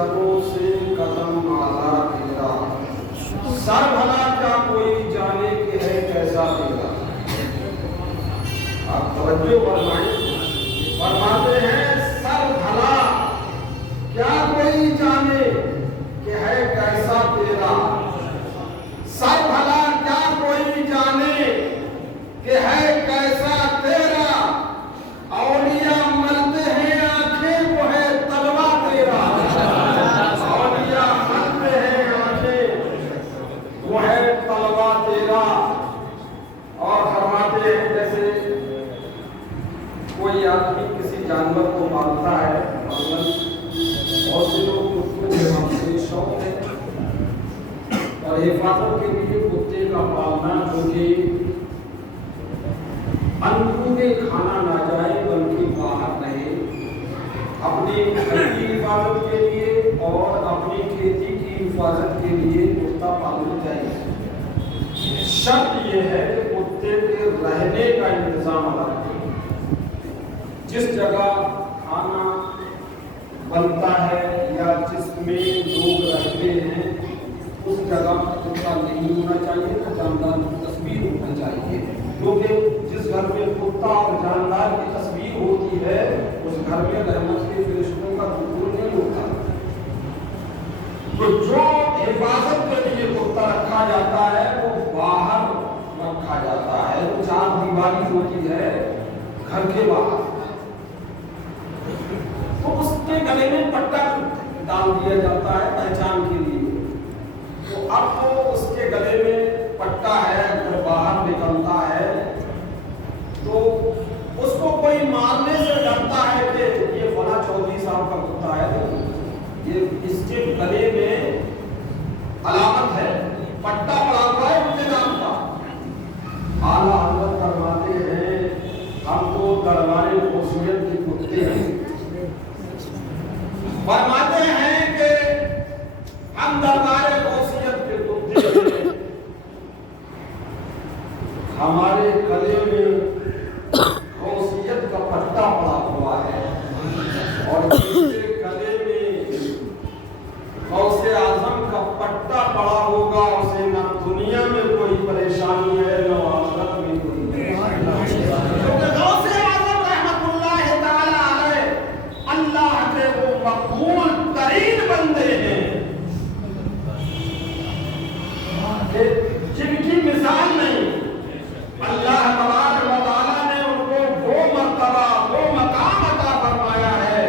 सरों से कदम आला तेरा, सर भला क्या कोई जाने कि है कैसा तेरा। आप तवज्जो फरमाएं, फरमाते हैं सर भला क्या कोई जाने कि है कैसा तेरा, सर भला क्या कोई जाने कि है कैसा तेरा। औलिया मरते हैं आंखें वो है तलवा तेरा, औलिया मरते हैं आंखें वो है तलवा तेरा। और फरमाते हैं जैसे कोई आदमी किसी जानवर को पालता है, बहुत से लोग कुत्तों के शौक है और हिफाजत के लिए कुत्ते का पालना, क्योंकि अंदरूं में खाना ना जाए बल्कि बाहर रहे, अपनी घर की हिफाजत के लिए और अपनी खेती की हिफाजत के लिए कुत्ता पालना चाहिए। शर्त यह है कि कुत्ते के रहने का इंतजाम अलग है। जिस जगह खाना बनता है या जिसमें लोग रहते हैं उस जगह कुत्ता नहीं होना चाहिए, तो जानदार की तस्वीर होना चाहिए, क्योंकि जिस घर में कुत्ता और जानदार की तस्वीर होती है उस घर में रहमत के फरिश्तों का दुखूर नहीं होता। तो जो हिफाजत के लिए कुत्ता रखा जाता है वो बाहर रखा जाता है, वो चार दीवारी होती है घर के बाहर, तो उसके गले में पट्टा डाल दिया जाता है पहचान के लिए। तो अब तो उसके गले में पट्टा है, अगर बाहर निकलता है तो उसको कोई मारने से डरता है कि ये फला चौधरी साहब का कुत्ता है, तो ये इसके गले में अलामत है, पट्टा पड़ा हुआ है उनके नाम का। आला हज़रत फरमाते हैं हम तो दरबारे गौसियत के कुत्ते हैं। फरमाते हैं कि हम दरबारे गौसियत के कुत्ते हैं, हमारे गले में गौसियत का पट्टा पड़ा हुआ है और जिसके गले में गौसे आजम का पट्टा पड़ा होगा उसे न दुनिया में कोई परेशानी है न आखिरत में कोई परेशानी है। क्योंकि गौसे आजम रहमतुल्लाह ताला अलैह अल्लाह के वो मकबूल तरीन बंदे हैं जिनकी मिसाल नहीं। अल्लाह तबारक व तआला ने उनको वो मर्तबा वो मकाम अता फरमाया है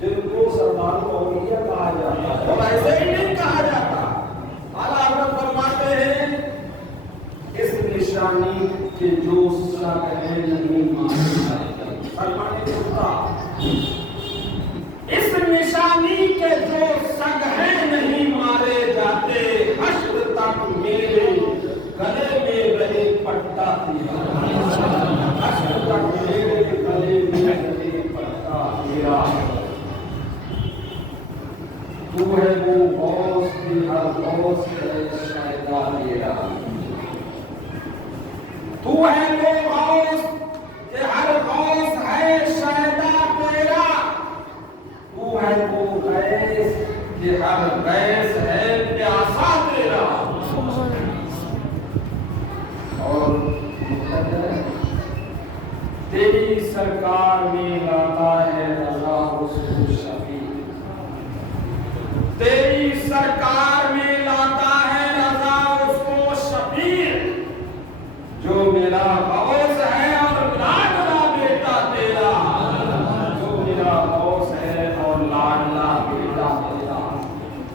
जिनको सरदार औलिया कहा जाता है, और ऐसे ही नहीं कहा जाता। आला हज़रत फरमाते हैं इस निशानी के जो शक है नहीं मानता, फरमाने कुत्ता इस निशानी के जो शक है नहीं मारे जाते, हश्र तक मेरे गले में रहे पट्टा तेरा, हश्र तक मेरे गले में रहे पट्टा तेरा। तू है वो गौस की हर गौस है शायदा तेरा, तू है वो गौस कि हर गौस है शायदा तेरा, तू है वो गैस कि हर गैस है प्यासा तेरा। और तेरी सरकार में लाता है रज़ा उसको शफी, तेरी सरकार में लाता है रज़ा उसको शफी, जो मेरा गौस है और लाडला बेटा तेरा, जो मेरा गौस है और लाडला बेटा तेरा।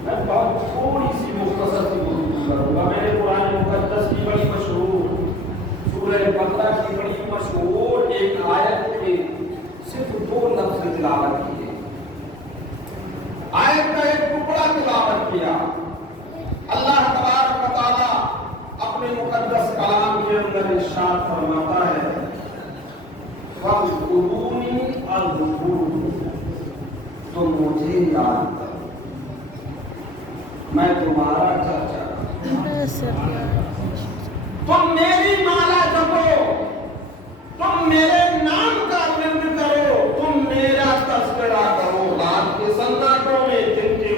मैं बहुत थोड़ी सी मुख्तसर सी गुफ्तगू करूंगा। मैंने कुरान मुक़द्दस की बड़ी मशहूर सूरह बकरा की बड़ी मशहूर एक आयत के सिर्फ 2 लफ्ज़ तिलावत किए, आयत का एक टुकड़ा तिलावत किया। अल्लाह तबारक व तआला अपने मुक़द्दस कलाम के अंदर इरशाद फरमाता है फ़ज़कुरूनी अज़कुरुकुम, तुम मुझे याद करो मैं तुम्हारा चर्चा करूं। तुम मेरी माला जपो, तुम मेरे नाम का विर्द करो, तुम मेरा तज़किरा करो। रात के सन्नाटों में, दिन के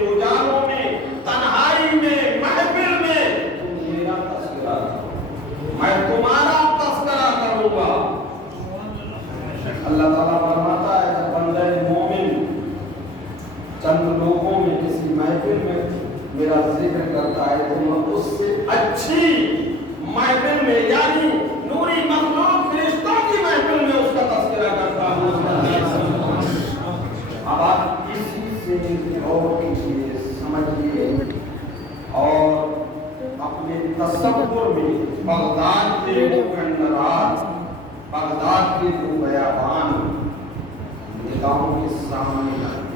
میرا ذکر کرتا ہے تو میں اس سے اچھی محفل میں یعنی نوری مخلوق فرشتوں کی محفل میں اس کا تذکرہ کرتا ہوں۔ اب آپ اسی سے غور کیجیے، سمجھیے اور اپنے تصور میں بغداد کے مکندرات، بغداد کے دو بیابان نگاہوں کے سامنے آئے۔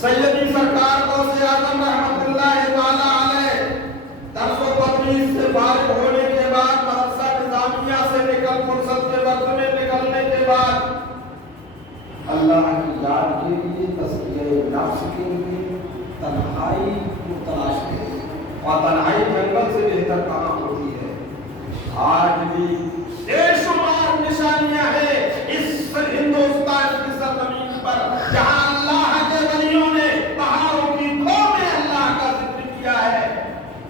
سیدی سرکار غوث اعظم رحمت اللہ تعالی علیہ درس و تدریس سے فارغ ہونے کے بعد مدرسہ نظامیہ سے فرصت کے وقت میں نکلنے کے بعد اللہ کی یاد کے لیے، تزکیہ نفس کے لیے تنہائی کو تلاش کریں، اور تنہائی جنگل سے بہتر کہاں ہوتی ہے۔ آج بھی بے شمار نشانیاں ہیں اس ہندوستان کی سرزمین پر جہاں اللہ کے ولیوں نے پہاڑوں کی کھو میں اللہ کا ذکر کیا ہے،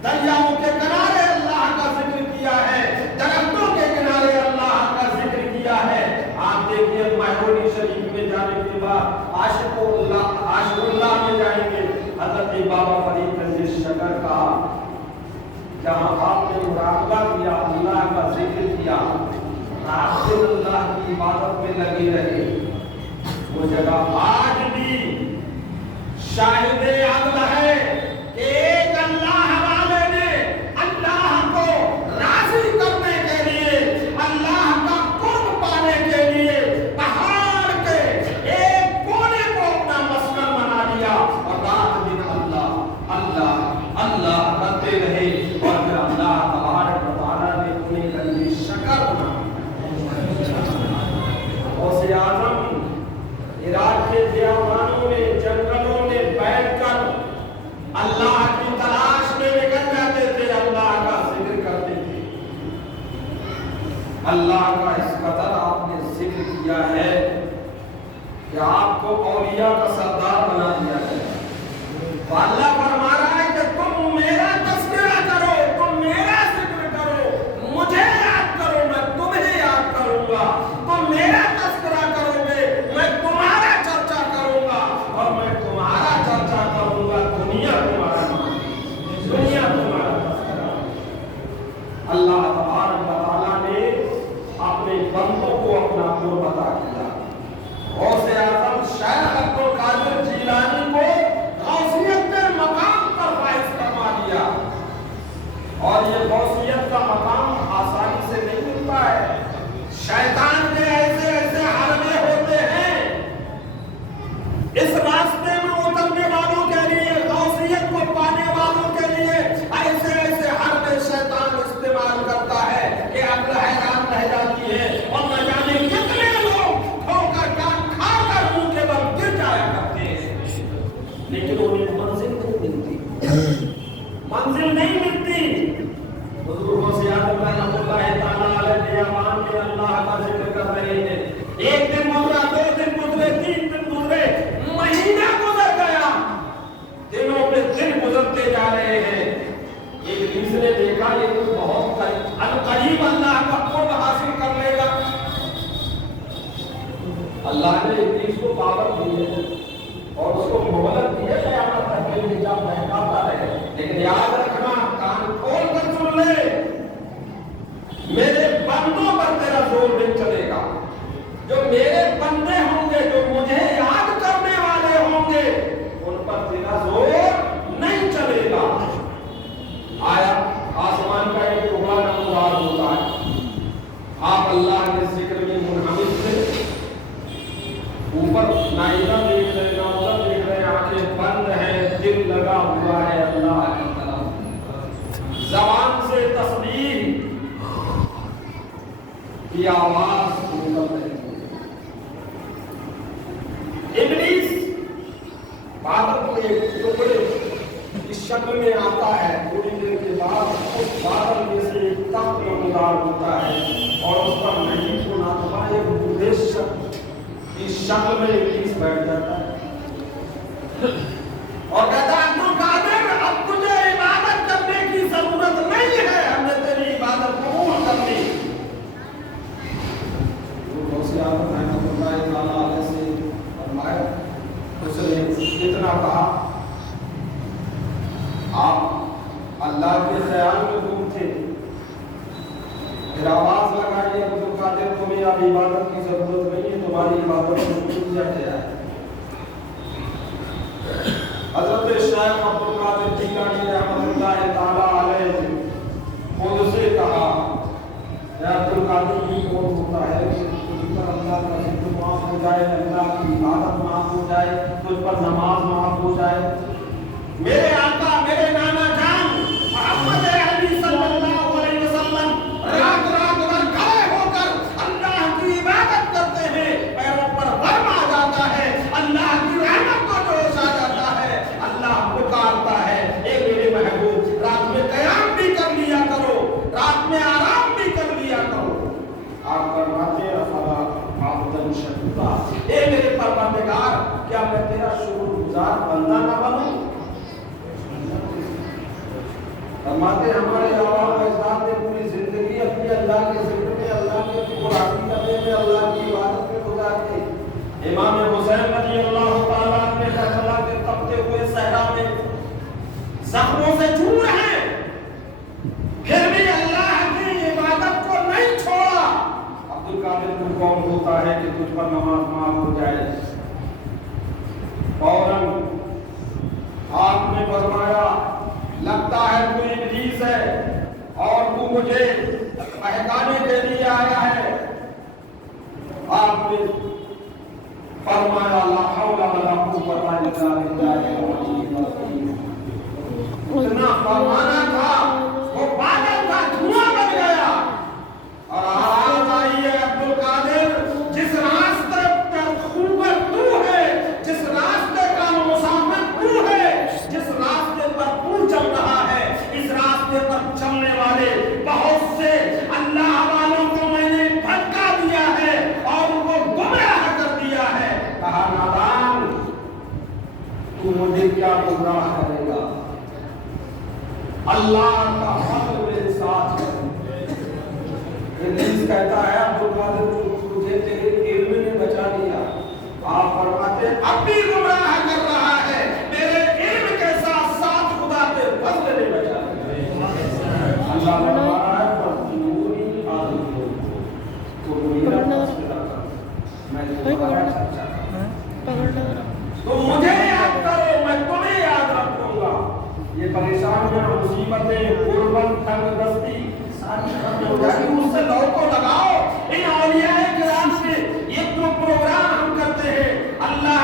دریاؤں کے کنارے اللہ کا ذکر کیا ہے، درختوں کے کنارے اللہ کا ذکر کیا ہے۔ آپ دیکھیے مہرولی شریف میں جانے کے بعد عاشق اللہ میں جائیں گے، حضرت بابا فرید گنج شکر کا جہاں آپ نے مراقبہ کیا، اللہ کا ذکر کیا، رات دن اللہ کی عبادت میں لگے رہے، وہ جگہ آج بھی شاہد عدل ہے کہ ایک اللہ والے نے اللہ کو راضی کرنے کے لیے، اللہ کا قرب پانے کے لیے پہاڑ کے ایک کونے کو اپنا مسکن بنا لیا اور رات دن اللہ اللہ اللہ کرتے رہے، اور پھر اللہ تبارک و تعالیٰ نے انہیں گنج شکر بنا۔ غوث اعظم عراق کے بیابانوں میں، جنگلوں میں بیٹھ کر اللہ کی تلاش میں نکل جاتے تھے، اللہ کا ذکر کرتے تھے۔ اللہ کا اس قدر آپ نے ذکر کیا ہے کہ آپ کو اولیاء کا سردار بنا دیا ہے۔ اللہ فرما رہا ہے کہ تم میرا تذکرہ کرو، تم میرا ذکر کرو، مجھے یاد کرو، میں تمہیں یاد کروں گا۔ تم میرا تذکرہ کرو گے، میں تمہارا چرچا کروں گا، اور میں تمہارا چرچا کروں گا، دنیا تمہارا تذکرہ۔ اللہ تبارک و تعالیٰ نے اپنے بندوں کو اپنا قرب عطا کیا۔ غوث اعظم شیخ عبد القادر جیلانی کو غوثیت کے مقام پر فائز فرما دیا، اور یہ غوثیت کا مقام آسانی سے نہیں ملتا ہے۔ شیطان کے ایسے ایسے حربے ہوتے ہیں، اس راستے میں اترنے والوں کے لیے، غوثیت کو پانے والوں کے لیے ایسے ایسے حربے شیطان استعمال کرتا ہے کہ عقل حیران رہ جاتی ہے، اور نہ جانے کتنے لوگ ٹھوکر کھا کر منہ کے بل گر جایا کرتے ہیں، لیکن انہیں منزل نہیں ملتی، منزل نہیں ملتی۔ حضور غوث اعظم رحمۃ اللہ تعالیٰ علیہ بیابان میں اللہ کا ذکر کر رہے ہیں۔ ایک دن گزرا، دو دن گزرے، تین دن گزرے، مہینہ گزر گیا، دنوں پہ دن گزرتے جا رہے ہیں۔ ایک ابلیس نے دیکھا یہ تو بہت قریب اللہ کا قرب حاصل کر لے گا۔ اللہ نے ابلیس کو پاور دی ہے اور اس کو مہلت دی ہے قیامت تک کے لیے جب بہکاتا رہے، لیکن یاد رکھنا، کان کھول کر سن لے، میرے بندوں پر تیرا زور نہیں چلے گا۔ جو میرے بندے ہوں گے، جو مجھے یاد کرنے والے ہوں گے، ان پر تیرا زور نہیں چلے گا۔ آیا آسمان کا ایک ٹکڑا نمودار ہوتا ہے، آپ اللہ کے ذکر میں منہمک تھے، اوپر نہ ادھر دیکھ رہے نہ ادھر دیکھ رہے، آنکھیں بند ہیں، دل لگا ہوا ہے اللہ کی طرف، زبان سے تسبیح کی آواز نکل رہی ہے۔ ابلیس بادل کے ٹکڑے اس شکل میں آتا ہے، تھوڑی دیر کے بعد اس بادل میں سے ایک تخت نمودار ہوتا ہے، اور اس پر نجیب کو ناتما ایک مدیشک اس شکل میں ابلیس بیٹھ جاتا ہے اور کہتا ہے تو قادر اب تجھے عبادت کرنے کی ضرورت نہیں ہے، ہم نے تیری عبادت قبول کر لی۔ غوث اعظم رحمۃ اللہ تعالیٰ علیہ سے فرمایا، اس نے اتنا کہا इबादत में डूब जाते हैं। हजरत शेख अब्दुल कादिर जिलानी रहमतुल्लाह ताला अलैह खुद से कहा, अब्दुल कादिर भी कौन होता है कि तुझ पर अल्लाह का जिक्र माफ हो जाए, अल्लाह की इबादत माफ हो जाए, तुझ पर नमाज माफ हो जाए। मेरे आका मेरे नाना जान मोहम्मद अरबी सल्लल्लाहु अलैहि वसल्लम रात रात भर खड़े होकर अल्लाह की इबादत करते हैं, पैरों पर वर्म आ जाता है, अल्लाह की रहमत को जोश आ जाता है, अल्लाह पुकारता है, ए मेरे महबूब रात में क़याम भी कर लिया करो, रात में आराम भी कर लिया करो। आप फरमाते अफला आबदन शकुरा, ए मेरे परवरदिगार क्या मैं तेरा शुक्रगुजार बंदा ना बनूं? फरमाते हमारे आबाओ अजदाद ने पूरी जिंदगी अपनी अल्लाह के जिक्र में, अल्लाह के कुरानी करने में, अल्लाह की इबादत में गुजार दी। इमाम हुसैन रज़ियल्लाहु ताला ने करबला के तपते हुए सहरा में जख्मों से जूझ रहे हैं, फिर भी अल्लाह की इबादत को नहीं छोड़ा। अब्दुल कादिर को कौन होता है कि तुझ पर नमाज माफ हो जाए? फौरन आपने फरमाया, लगता है तू इब्लीस है और तू मुझे बहकाने के लिए आया है। आपने फरमाया ला हौला वला कुव्वता इल्ला बिल्लाह। इतना फरमाना था, वो बादल का धुआं बन गया। और आवाज आई है, अब्दुल कादिर जिस रास्ते पर खूबर तू है, जिस रास्ते का मुसाफिर तू है, जिस रास्ते पर तू चल रहा है, इस रास्ते पर चलने वाले बहुत से अल्लाह वालों को मैंने भटका दिया है और उनको गुमराह कर दिया है। कहा नादान तू मुझे क्या गुमराह करेगा, अल्लाह का फज़ल मेरे साथ है। इब्लीस कहता है अब्दुल कादिर तुझे तेरे इल्म ने बचा लिया। आप फरमाते अब भी गुमराह कर रहा है, मेरे इल्म के साथ साथ खुदा के फज़ल ने बचा लिया। अल्लाह फरमाता है फज़लूनी आदमी तो मेरा फैसला मैं तुम्हारा चर्चा करूं, तो मुझे याद करो मैं तुम्हें याद रखूंगा। ये परेशानियां मुसीबतें गुर्बत तंगदस्ती सारी खत्म हो जाएगी, उससे लौको लगाओ। इन औलियाए किराम से ये जो प्रोग्राम हम करते हैं, अल्लाह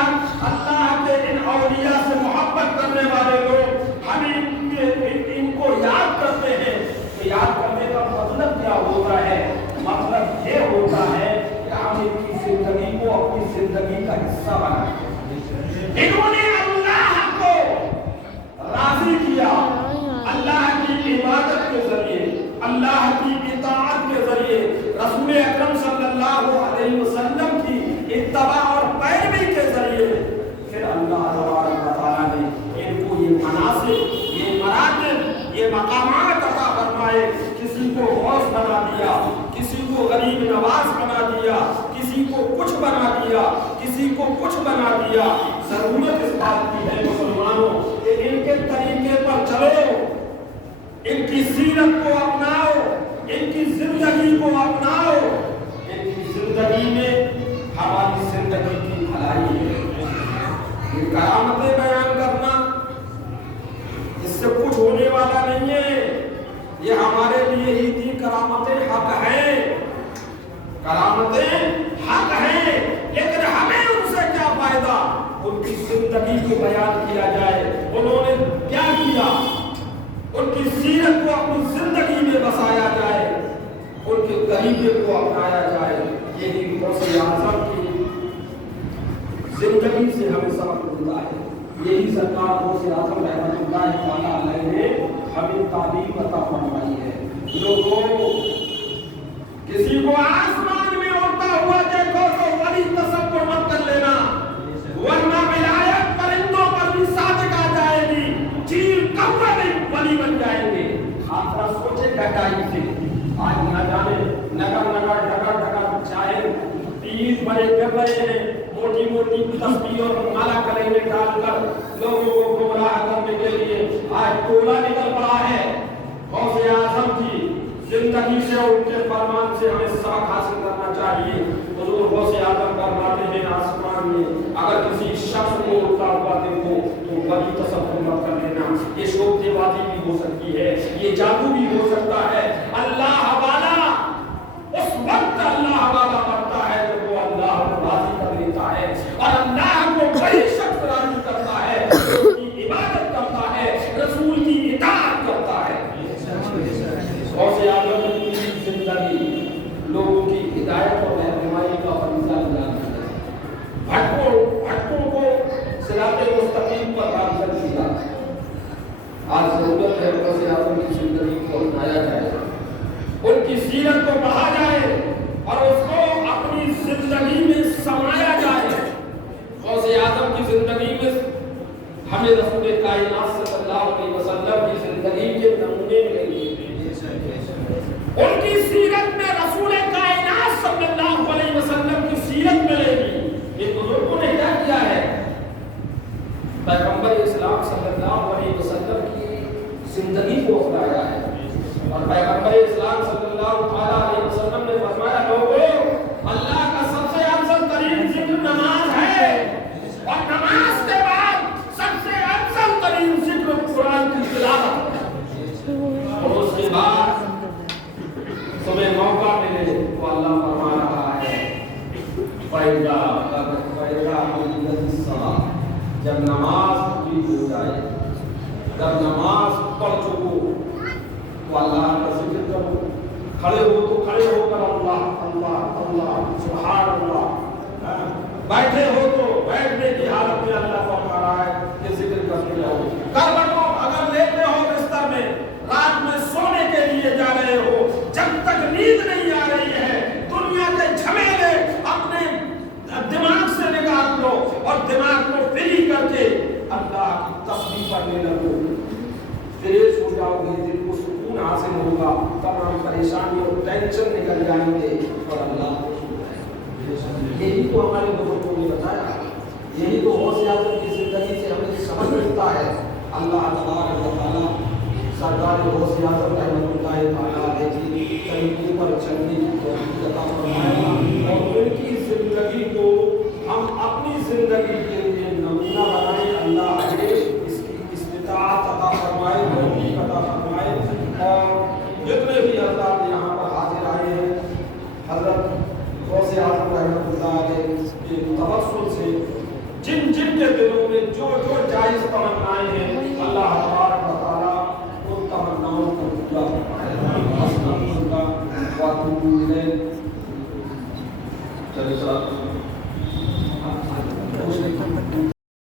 के इन औलिया से मोहब्बत करने वाले लोग हम इनको याद करते हैं। तो याद करने का मतलब क्या होता है? मतलब ये होता है कि हम इनकी जिंदगी को अपनी जिंदगी का हिस्सा बनाएं। इन्होंने अल्लाह को राजी किया, अल्लाह की इबादत के जरिए, अल्लाह की इताअत के जरिए, रसूल अकरम सल्लल्लाहु अलैहि वसल्लम की इत्तबा और पैरवी के जरिए, फिर अल्लाह तबारक व तआला ने इनको ये मनासिब, ये मरातिब, ये मकामात अता फरमाए। किसी को गौस बना दिया, किसी को गरीब नवाज बना दिया, किसी को कुछ बना दिया, किसी को कुछ बना दिया। जरूरत इस बात की है मुसलमानों कि इनके तरीके पर चलो, इनकी सीरत को अपनाओ, इनकी जिंदगी को अपनाओ। इनकी जिंदगी में हमारी जिंदगी की भलाई है। ये करामतें बयान करना इससे कुछ होने वाला नहीं है। ये हमारे लिए ही थी, करामतें हक हैं, करामतें हक हैं, लेकिन हमें उनसे क्या फायदा? उनकी जिंदगी को बयान किया जाए, उन्होंने क्या किया, उनकी सीरत को अपनी जिंदगी में बसाया जाए, उनके तरीके को अपनाया जाए। यही गौसे आज़म की जिंदगी से हमें सबक मिलता है। यही सरकार गौसे आज़म रहमतुल्लाह ताला अलैह ने हमें तालीम अता फरमाई है। लोगों, किसी को आसमान में उड़ता हुआ देखो तो वली तसव्वुर मत कर लेना, वरना विलायत परिंदों पर भी सादिक आ जाएगी, चील कौवा भी वली बन जाएंगे। आप जरा सोचे गहराई से, आज न जाने नगर नगर ढगर ढगर चाहे तीर बड़े कर रहे हैं, मोटी मोटी तस्बीह और माला गले में डालकर लोगों को गुमराह करने के लिए आज टोला निकल पड़ा है। गौसे आज़म की जिंदगी से, उनके फरमान से हमें सबक हासिल करना चाहिए। हुजूर गौसे आजम फरमाते हैं आसमान में अगर किसी शख्स को उड़ता हुआ देखो तो वही तसव्वुर मत कर लेना, ये शोबेबाजी भी हो सकती है, ये जादू भी हो सकता है। अल्लाह वाला उस वक्त अल्लाह वाला बनता है जब वो अल्लाह को राजी कर लेता है, और अल्लाह को वही शख्स राजी करता है जो उसकी इबादत करता है, रसूल की इताअत करता है। गौसे आजम की जिंदगी लोगों की हिदायत और रहनुमाई का फरीज़ा अदा किया, भटकों को सिराते मुस्तकीम पर गामज़न किया। आज जरूरत है गौसे आजम की जिंदगी को अपनाया जाए, उनकी सीरत को पढ़ा जाए और उसको अपनी जिंदगी में समाया जाए। गौसे आजम की जिंदगी में हमें रसूल कायनात सल्लल्लाहु अलैहि वसल्लम की जिंदगी के नमूने मिलेंगे, उनकी सीरत में रसूल कायनात सल्लल्लाहु अलैहि वसल्लम की सीरत मिलेगी। ये बुजुर्गों ने क्या किया है, पैगंबर इस्लाम सल्लल्लाहु अलैहि वसल्लम की जिंदगी को अपनाया है, और पैगंबर इस्लाम सल्लल्लाहु अलैहि वसल्लम ने फरमाया, लोगों अल्लाह का सबसे अफजल तरीन जिक्र नमाज है, और नमाज के बाद सबसे अफजल तरीन जिक्र कुरान की तिलावत है, और उसके बाद तुम्हें मौका मिले तो अल्लाह फरमा रहा है जब नमाज पूरी हो जाए, जब नमाज पढ़ चुको तो अल्लाह का जिक्र करो, खड़े हो तो खड़े होकर अल्लाह अल्लाह अल्लाह सुभान अल्लाह, बैठे हो तो बैठने की हालत में अल्लाह फरमा रहा है कि जिक्र करते रहो, कर बैठो, अगर लेटे हो बिस्तर में, रात में सोने के लिए जा रहे हो, जब तक नींद नहीं आ रही है, दुनिया के झमेले अपने दिमाग से निकाल लो और दिमाग को फ्री करके अल्लाह की तस्बीह पढ़ने लगो, फ्रेश हो जाओगे, दिल को सुकून हासिल होगा, तमाम परेशानी और टेंशन निकल जाएंगे और अल्लाह को यही तो हमारे बुजुर्गों ने बताया, यही तो गौसे आजम की जिंदगी से हमें समझ मिलता है। अल्लाह तबारक व तआला सरकार गौसे आजम रहमतुल्लाह तआला की तरीके पर चलने की तौफीक अता फरमाए और उनकी जिंदगी को हम अपनी जिंदगी के लिए नमूना बनाएं। अल्लाह हमें इसकी इस्तिताअत अता फरमाए, तौफीक अता फरमाए, और जितने भी अल्लाह ने यहाँ पर हाजिर आए हैं, हज़रत गौसे आजम रहमतुल्लाह के तवस्सुल से जिन जिन के दिलों में जो जो जायज़ तमन्नाएं हैं, अल्लाह तबारक व तआला उन तमन्नाओं को पूरा फरमाए।